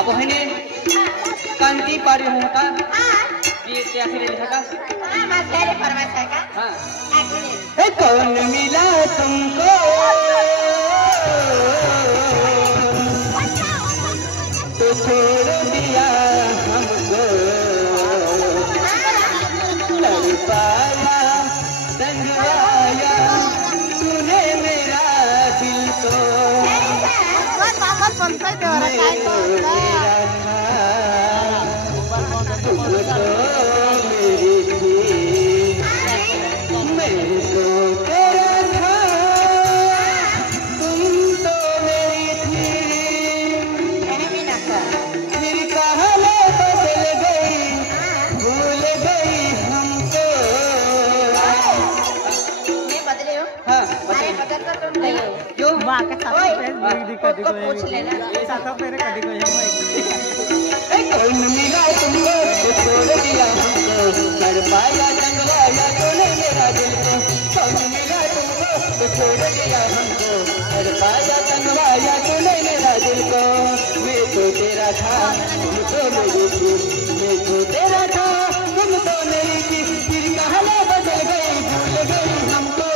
अब है ने कांति पारी होता ये क्या फिर लिखा हां मैं तेरे फरमाइश है का हां कौन मिला तुमको तो छोड़ दिया हमको तड़पाया तंगवाया तूने मेरा दिल को पूछ लेना कौन मिला तुमको तो छोड़ दिया हमको तड़पाया तंगवाया तूने मेरा दिल को कौन मिला तुमको तो छोड़ दिया हमको तड़पाया तंगवाया तूने मेरा दिल को मैं तो तेरा था तुम तो मेरी थी मैं तो तेरा था तुम तो मेरी थी फिर कहानी बदल गई भूल गई हमको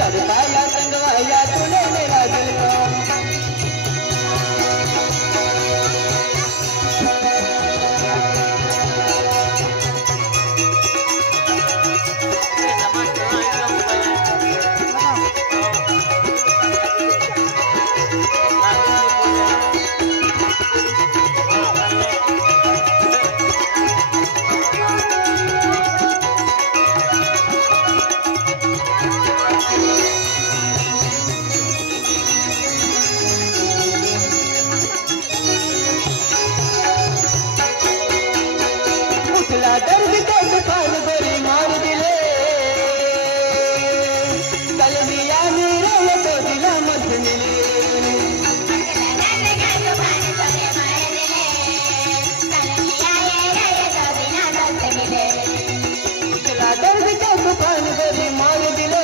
तड़पाया तंगवाया तूने मेरा दिल को दर्द को तूफान गोली मार दिले कल मिया मेरे ये तो दिला मत मिले दर्द को तूफान गोली मार दिले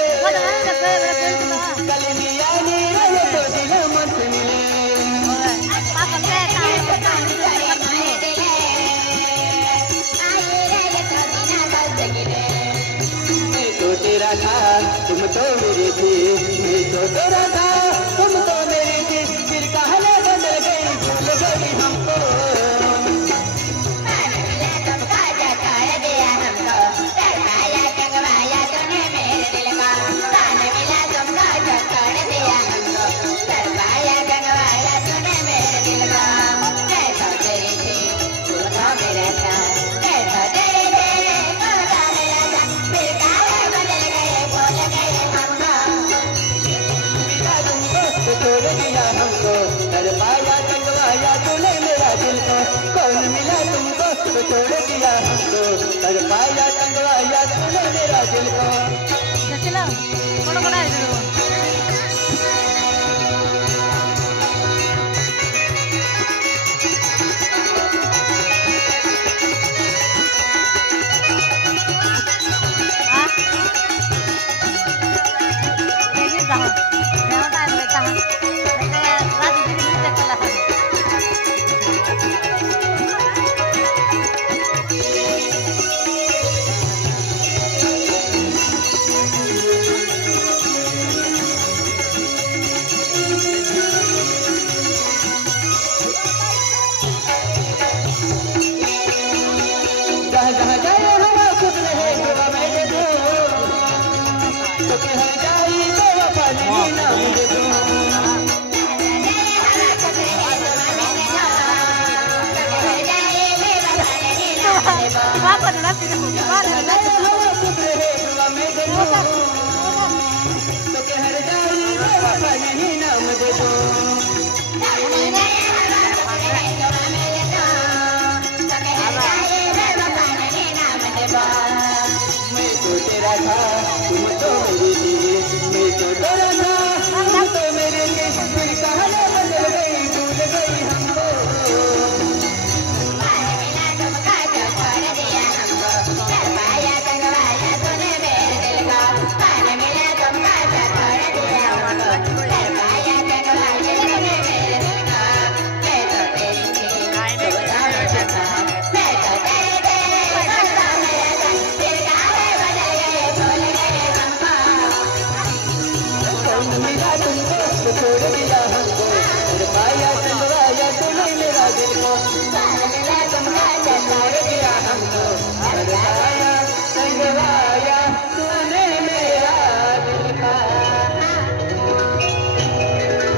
कल मिया मेरे ये तो दिला मत मिले तेरा था तुम तो मेरी थी मैं तो तेरा था तुम तो मेरी थी फिर कहानी बदल गई भूल गई हमको छोड़ दिया हमको तड़पाया तंगवाया तूने मेरा दिल को कौन मिला तुमको तो छोड़ दिया हमको तड़पाया तंगवाया तूने मेरा दिल को दे दो